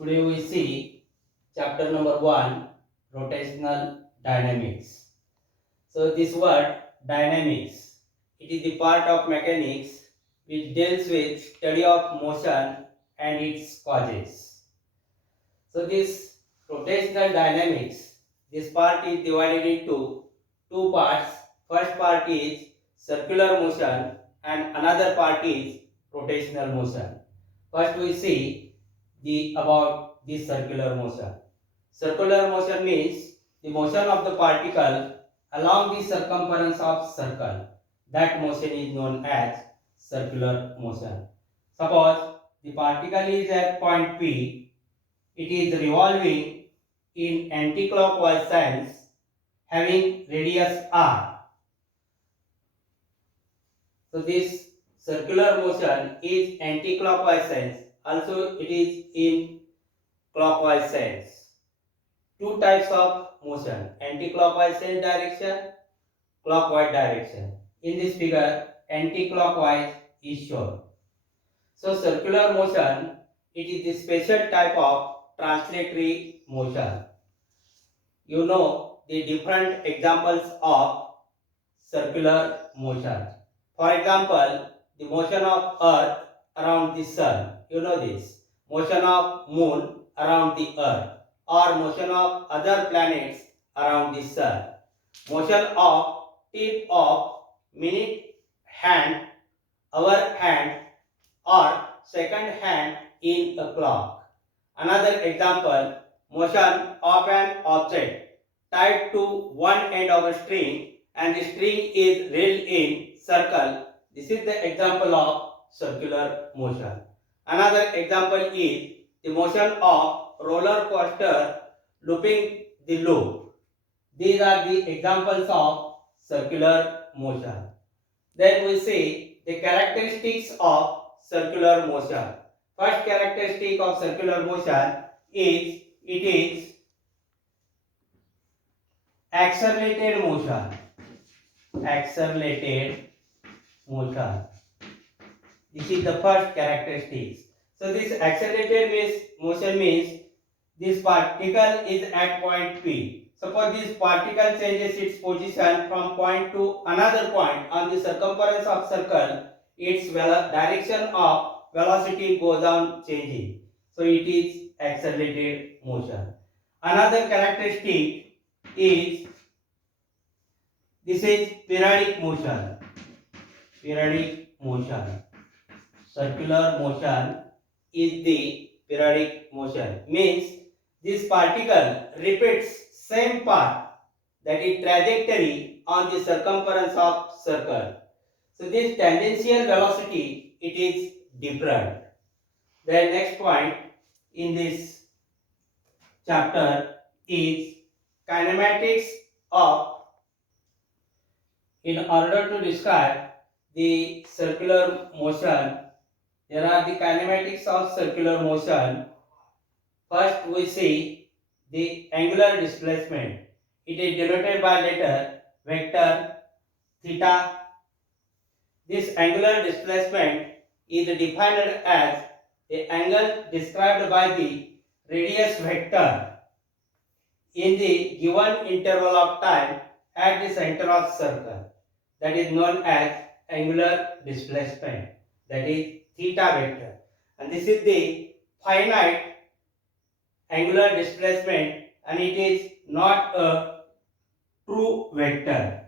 Today we see chapter number 1, Rotational Dynamics. So this word dynamics, it is the part of mechanics which deals with study of motion and its causes. So this rotational dynamics, this part is divided into two parts. First part is circular motion and another part is rotational motion. First we see about the circular motion. Circular motion means the motion of the particle along the circumference of circle. That motion is known as circular motion. Suppose the particle is at point P, it is revolving in anticlockwise sense having radius r. So this circular motion is anticlockwise sense, also it is in clockwise sense. Two types of motion, anti-clockwise sense direction, clockwise direction. In this figure, anti-clockwise is shown. So circular motion, it is the special type of translatory motion. You know the different examples of circular motion. For example, the motion of earth around the sun, you know this. Motion of moon around the earth, or motion of other planets around the sun. Motion of tip of minute hand, hour hand, or second hand in a clock. Another example, motion of an object tied to one end of a string and the string is reeled in circle. This is the example of circular motion. Another example is the motion of roller coaster looping the loop. These are the examples of circular motion. Then we see the characteristics of circular motion. First characteristic of circular motion is it is accelerated motion. Accelerated motion. This is the first characteristic. So this accelerated motion means this particle is at point P. Suppose this particle changes its position from point to another point on the circumference of circle, its direction of velocity goes on changing. So it is accelerated motion. Another characteristic is this is periodic motion. Periodic motion. Circular motion is the periodic motion. Means this particle repeats same path, that is trajectory, on the circumference of circle. So this tangential velocity, it is different. Then next point in this chapter is kinematics of. In order to describe the circular motion, there are the kinematics of circular motion. First we see the angular displacement. It is denoted by letter vector theta. This angular displacement is defined as the angle described by the radius vector in the given interval of time at the center of circle. That is known as angular displacement. That is theta vector. And this is the finite angular displacement, and it is not a true vector.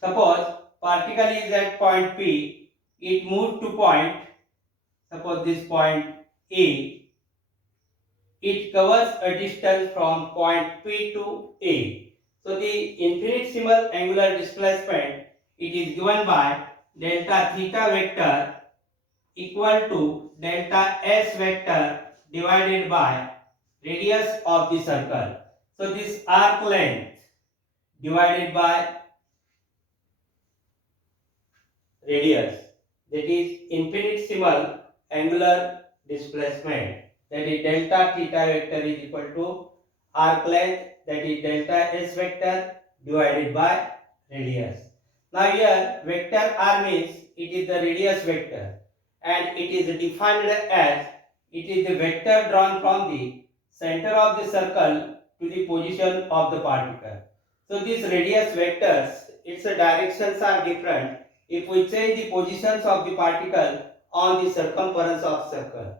Suppose particle is at point P, it moves to point, suppose this point A, it covers a distance from point P to A. So the infinitesimal angular displacement, it is given by delta theta vector equal to delta s vector divided by radius of the circle. So this arc length divided by radius, that is infinitesimal angular displacement, that is delta theta vector is equal to arc length, that is delta s vector divided by radius. Now here vector r means it is the radius vector and it is defined as it is the vector drawn from the center of the circle to the position of the particle. So these radius vectors, its directions are different if we change the positions of the particle on the circumference of circle.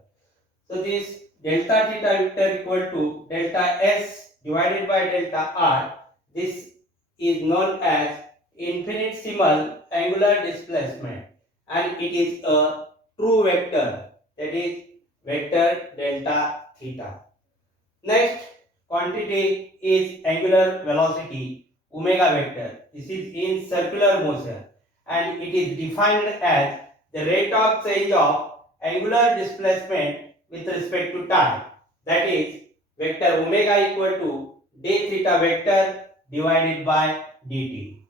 So this delta theta vector equal to delta s divided by delta r. This is known as infinitesimal angular displacement, and it is a true vector, that is vector delta theta. Next quantity is angular velocity omega vector. This is in circular motion and it is defined as the rate of change of angular displacement with respect to time. That is vector omega equal to d theta vector divided by dt.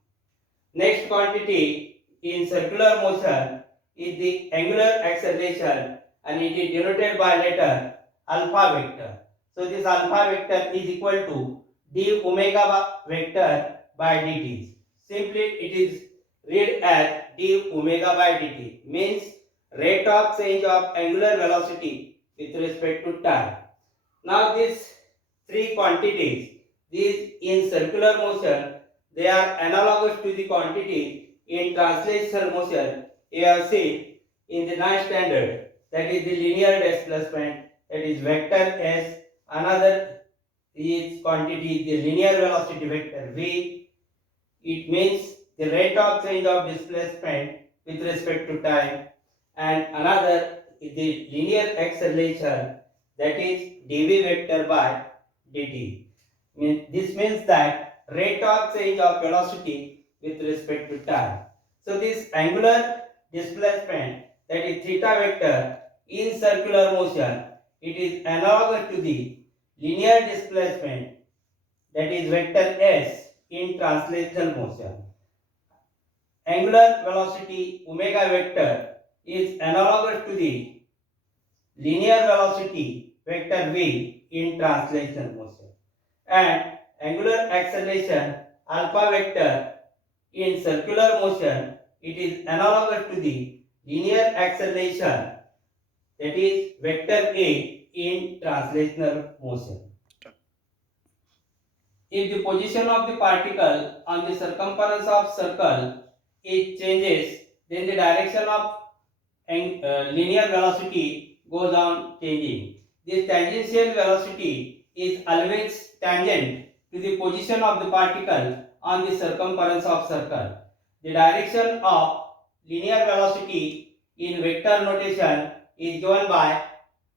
Next quantity in circular motion is the angular acceleration and it is denoted by letter alpha vector. So this alpha vector is equal to d omega vector by dt. Simply it is read as d omega by dt, means rate of change of angular velocity with respect to time. Now these three quantities, these in circular motion, they are analogous to the quantities in translational motion you have seen in the ninth standard, that is the linear displacement, that is vector s. Another is quantity the linear velocity vector v. It means the rate of change of displacement with respect to time, and another is the linear acceleration, that is dv vector by dt. This means that rate of change of velocity with respect to time. So this angular displacement, that is theta vector in circular motion, it is analogous to the linear displacement, that is vector s in translational motion. Angular velocity omega vector is analogous to the linear velocity vector v in translational motion, and angular acceleration alpha vector in circular motion, it is analogous to the linear acceleration, that is vector a in translational motion. If the position of the particle on the circumference of circle it changes, then the direction of linear velocity goes on changing. This tangential velocity is always tangent to the position of the particle on the circumference of circle. The direction of linear velocity in vector notation is given by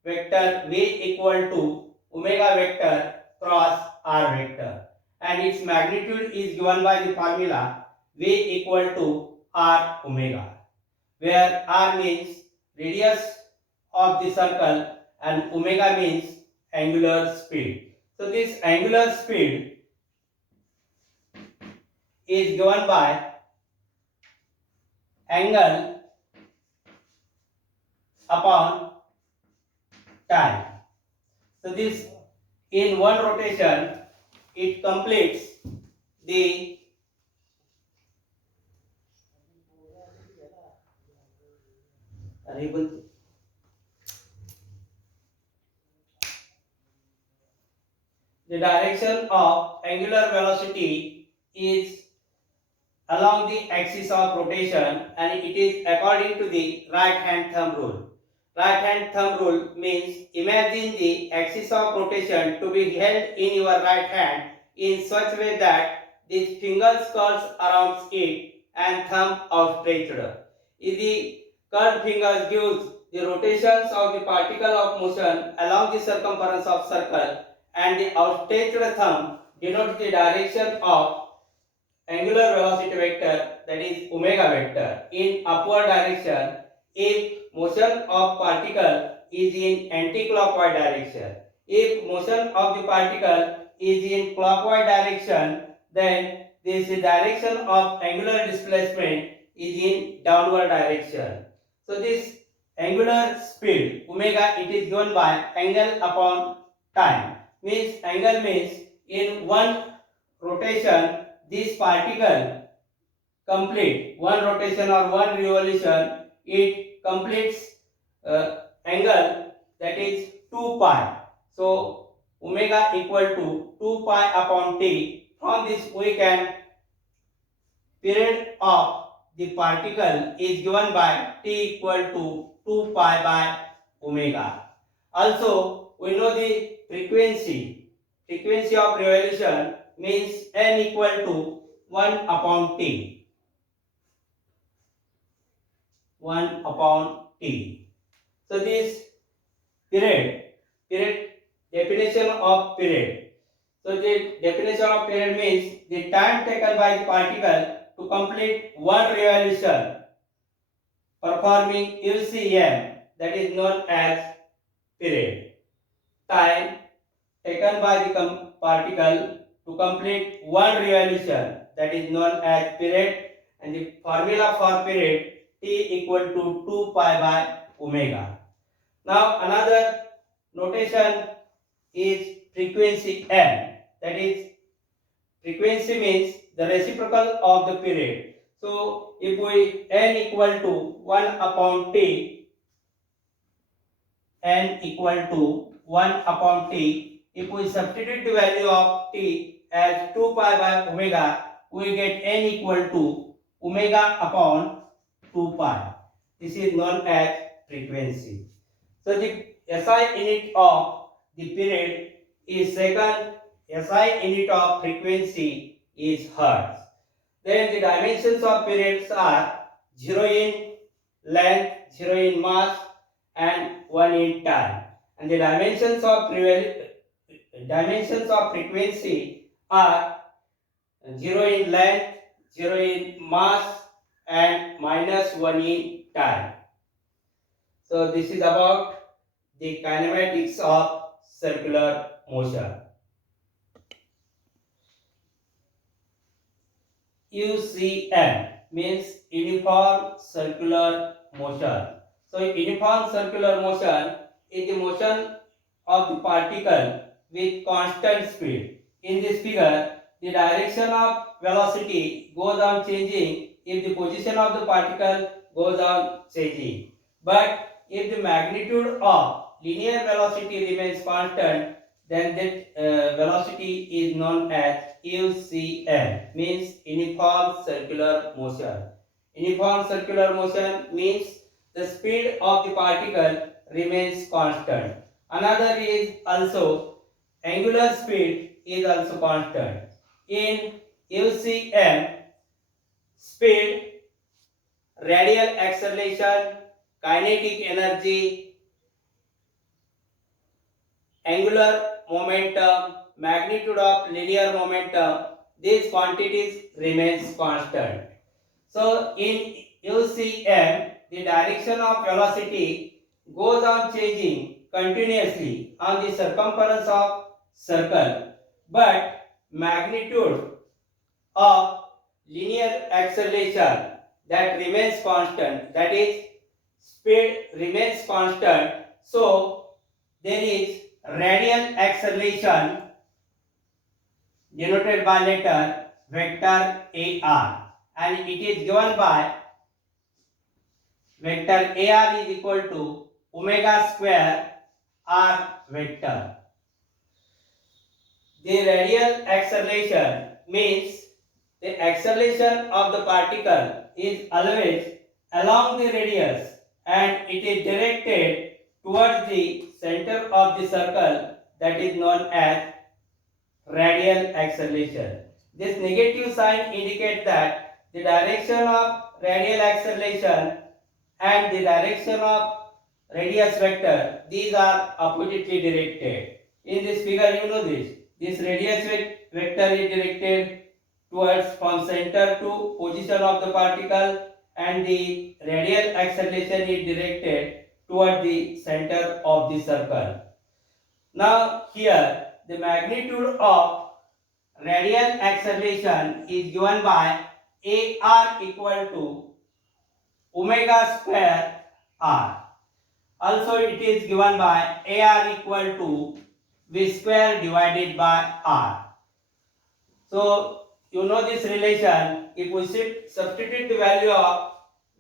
vector v equal to omega vector cross r vector, and its magnitude is given by the formula v equal to r omega, where r means radius of the circle and omega means angular speed. So this angular speed is given by angle upon time. So this in one rotation it completes the direction of angular velocity is along the axis of rotation and it is according to the right hand thumb rule. Right hand thumb rule means imagine the axis of rotation to be held in your right hand in such way that the fingers curls around it and thumb outstretched. If the curved fingers gives the rotations of the particle of motion along the circumference of circle, and the outstretched thumb denotes the direction of angular velocity vector, that is omega vector, in upward direction if motion of particle is in anti-clockwise direction. If motion of the particle is in clockwise direction, then this direction of angular displacement is in downward direction. So this angular speed omega, it is given by angle upon time. Means angle means in one rotation this particle complete one rotation or one revolution, it completes angle that is 2 pi. So omega equal to 2 pi upon t. From this we can period of the particle is given by t equal to 2 pi by omega. Also, we know the frequency. Frequency of revolution means n equal to 1 upon t. 1 upon t. So this period definition of period. So the definition of period means the time taken by the particle to complete one revolution performing UCM, that is known as period. Time taken by the particle to complete one revolution, that is known as period, and the formula for period t equal to 2 pi by omega. Now another notation is frequency n, that is frequency means the reciprocal of the period. So if we n equal to 1 upon t, n equal to 1 upon t, if we substitute the value of t as 2 pi by omega, we get n equal to omega upon 2 pi. This is known as frequency. So the SI unit of the period is second, SI unit of frequency is hertz. Then the dimensions of periods are 0 in length, 0 in mass, and 1 in time. And the dimensions of frequency are 0 in length, 0 in mass, and minus 1 in time. So this is about the kinematics of circular motion. UCM means uniform circular motion. So uniform circular motion is the motion of the particle with constant speed. In this figure, the direction of velocity goes on changing if the position of the particle goes on changing. But if the magnitude of linear velocity remains constant, then that velocity is known as UCM, means uniform circular motion. Uniform circular motion means the speed of the particle remains constant. Another is also angular speed is also constant. In UCM, speed, radial acceleration, kinetic energy, angular momentum, magnitude of linear momentum, these quantities remains constant. So in UCM, the direction of velocity goes on changing continuously on the circumference of circle, but magnitude of linear acceleration that remains constant, that is speed remains constant. So there is radial acceleration denoted by letter vector AR, and it is given by vector AR is equal to omega square R vector. The radial acceleration means the acceleration of the particle is always along the radius and it is directed towards the center of the circle, that is known as radial acceleration. This negative sign indicates that the direction of radial acceleration and the direction of radius vector, these are oppositely directed. In this figure you know this radius vector is directed towards from center to position of the particle, and the radial acceleration is directed toward the center of the circle. Now here the magnitude of radial acceleration is given by AR equal to omega square R. Also it is given by AR equal to V square divided by R. So you know this relation. If we substitute the value of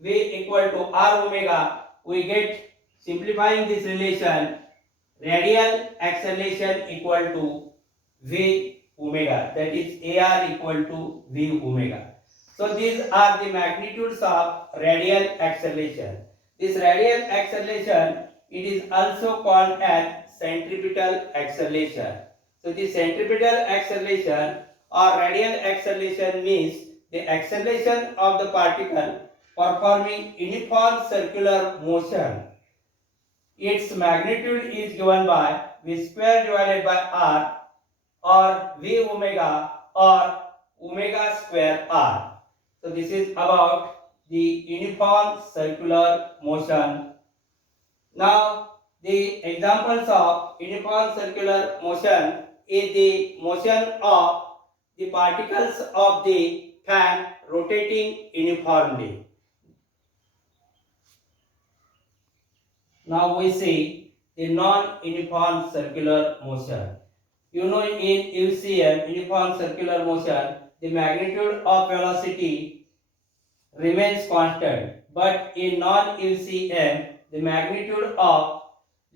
V equal to R omega, we get, simplifying this relation, radial acceleration equal to v omega, that is AR equal to v omega. So these are the magnitudes of radial acceleration. This radial acceleration, it is also called as centripetal acceleration. So the centripetal acceleration or radial acceleration means the acceleration of the particle performing uniform circular motion. Its magnitude is given by v square divided by r or v omega or omega square r. So this is about the uniform circular motion. Now the examples of uniform circular motion is the motion of the particles of the fan rotating uniformly. Now we see the non-uniform circular motion. You know, in UCM, uniform circular motion, the magnitude of velocity remains constant, but in non-UCM, the magnitude of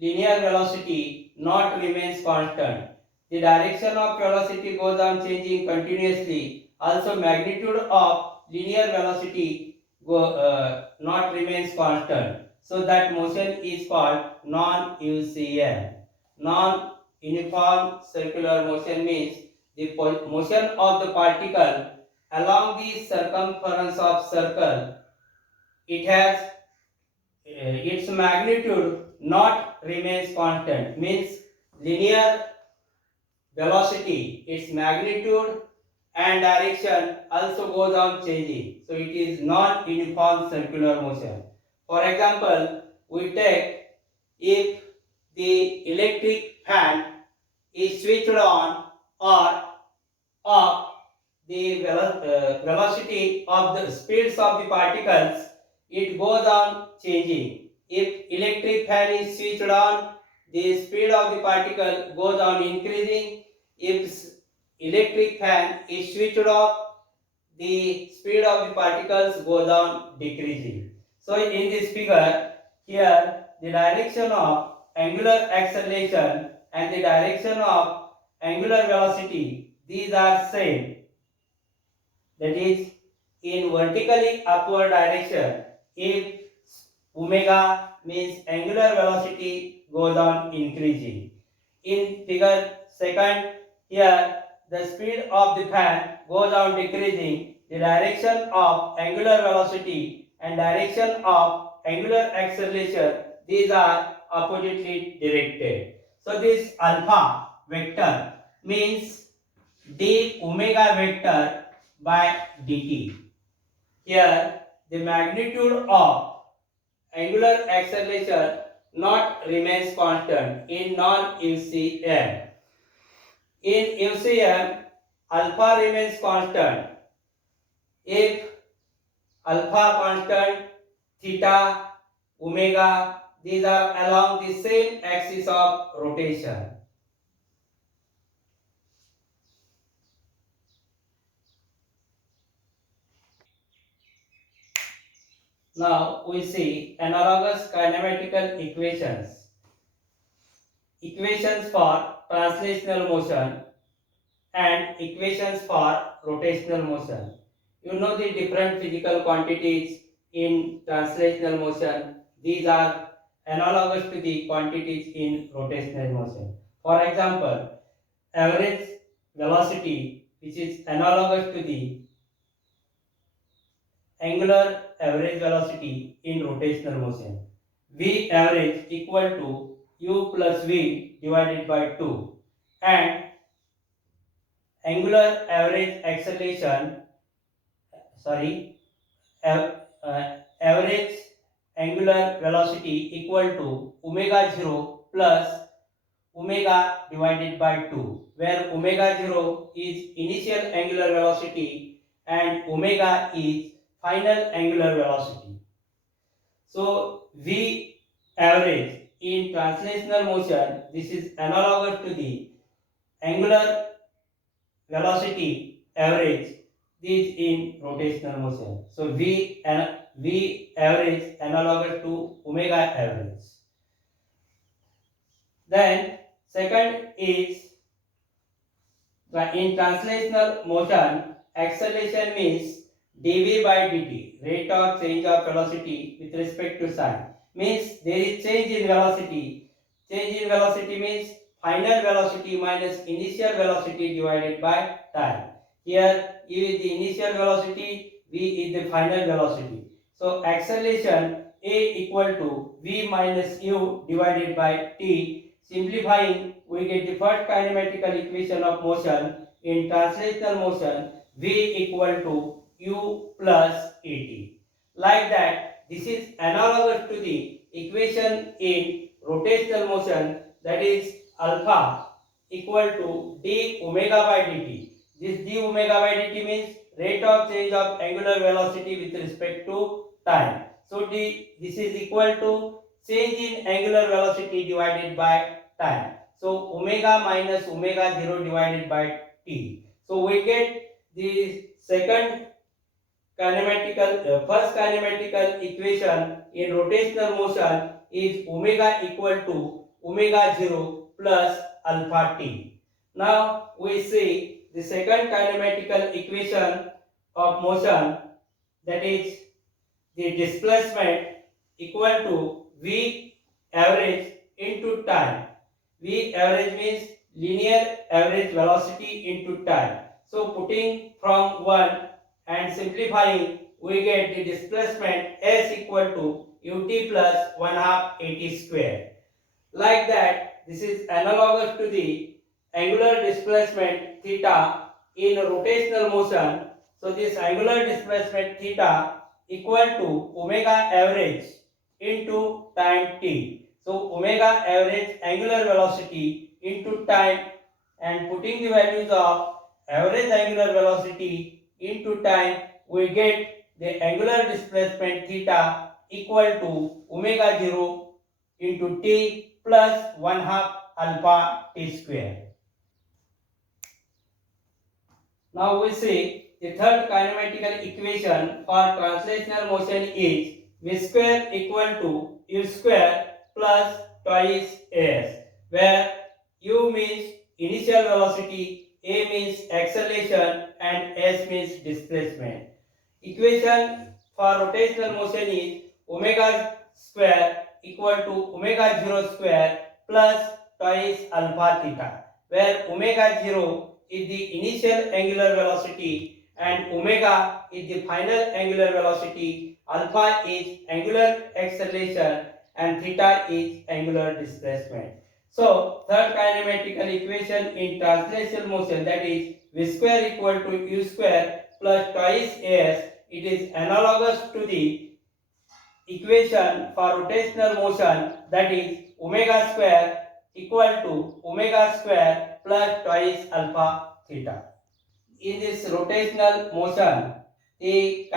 linear velocity not remains constant. The direction of velocity goes on changing continuously. Also, magnitude of linear velocity not remains constant. So that motion is called non-UCM. Non-uniform circular motion means the motion of the particle along the circumference of circle. It has its magnitude not remains constant, means linear velocity, its magnitude and direction also goes on changing. So it is non-uniform circular motion. For example, we take if the electric fan is switched on or off, the velocity of the speeds of the particles, it goes on changing. If electric fan is switched on, the speed of the particle goes on increasing. If electric fan is switched off, the speed of the particles goes on decreasing. So in this figure, here the direction of angular acceleration and the direction of angular velocity, these are same. That is, in vertically upward direction, if omega means angular velocity goes on increasing. In figure second, here the speed of the fan goes on decreasing. The direction of angular velocity and direction of angular acceleration, these are oppositely directed. So this alpha vector means d omega vector by dt. Here the magnitude of angular acceleration not remains constant in non-UCM. In UCM, alpha remains constant. If alpha constant, theta, omega, these are along the same axis of rotation. Now we see analogous kinematical equations. Equations for translational motion and equations for rotational motion. You know the different physical quantities in translational motion. These are analogous to the quantities in rotational motion. For example, average velocity, which is analogous to the angular average velocity in rotational motion. V average equal to u plus v divided by 2, and angular average acceleration, sorry, average angular velocity equal to omega 0 plus omega divided by 2, where omega 0 is initial angular velocity and omega is final angular velocity. So V average in translational motion, this is analogous to the angular velocity average, this in rotational motion. So V average analogous to omega average. Then second is in translational motion, acceleration means dv by dt, rate of change of velocity with respect to sign. Means there is change in velocity. Change in velocity means final velocity minus initial velocity divided by time. Here u is the initial velocity, v is the final velocity. So acceleration a equal to v minus u divided by t. Simplifying, we get the first kinematical equation of motion. In translational motion, v equal to u plus at. Like that, this is analogous to the equation in rotational motion, that is alpha equal to d omega by dt. This d omega by dt means rate of change of angular velocity with respect to time. So this is equal to change in angular velocity divided by time. So omega minus omega 0 divided by t. So we get the first kinematical equation in rotational motion is omega equal to omega 0 plus alpha t. Now we see the second kinematical equation of motion, that is the displacement equal to v average into time. V average means linear average velocity into time. So putting from 1 and simplifying, we get the displacement s equal to ut plus 1 half at square. Like that, this is analogous to the angular displacement theta in rotational motion. So this angular displacement theta equal to omega average into time t. So omega average angular velocity into time, and putting the values of average angular velocity into time, we get the angular displacement theta equal to omega 0 into t plus 1 half alpha t square. Now we see the third kinematical equation for translational motion is v square equal to u square plus twice s, where u means initial velocity, a means acceleration, and s means displacement. Equation for rotational motion is omega square equal to omega 0 square plus twice alpha theta, where omega 0 is the initial angular velocity and omega is the final angular velocity, alpha is angular acceleration, and theta is angular displacement. So third kinematical equation in translational motion, that is v square equal to u square plus twice as, it is analogous to the equation for rotational motion, that is omega square equal to omega square plus twice alpha theta. In this rotational motion, the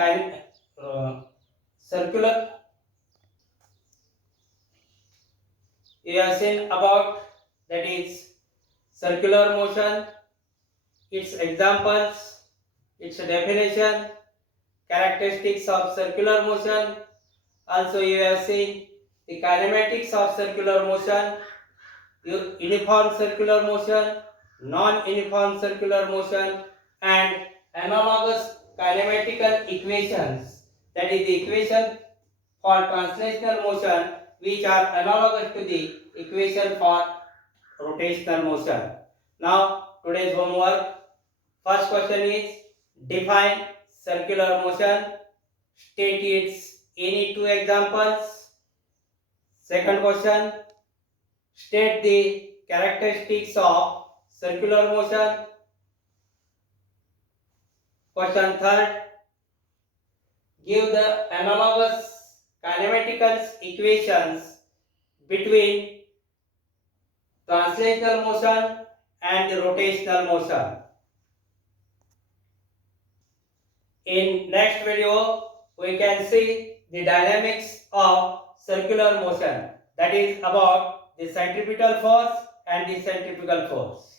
circular, you have seen about, that is circular motion, its examples, its definition, characteristics of circular motion. Also you have seen the kinematics of circular motion, uniform circular motion, non-uniform circular motion, and analogous kinematical equations, that is the equation for translational motion which are analogous to the equation for rotational motion. Now today's homework, first question is define circular motion, state its any two examples. Second question, state the characteristics of circular motion. Question third, give the analogous kinematical equations between translational motion and rotational motion. In next video, we can see the dynamics of circular motion, that is about the centripetal force and the centrifugal force.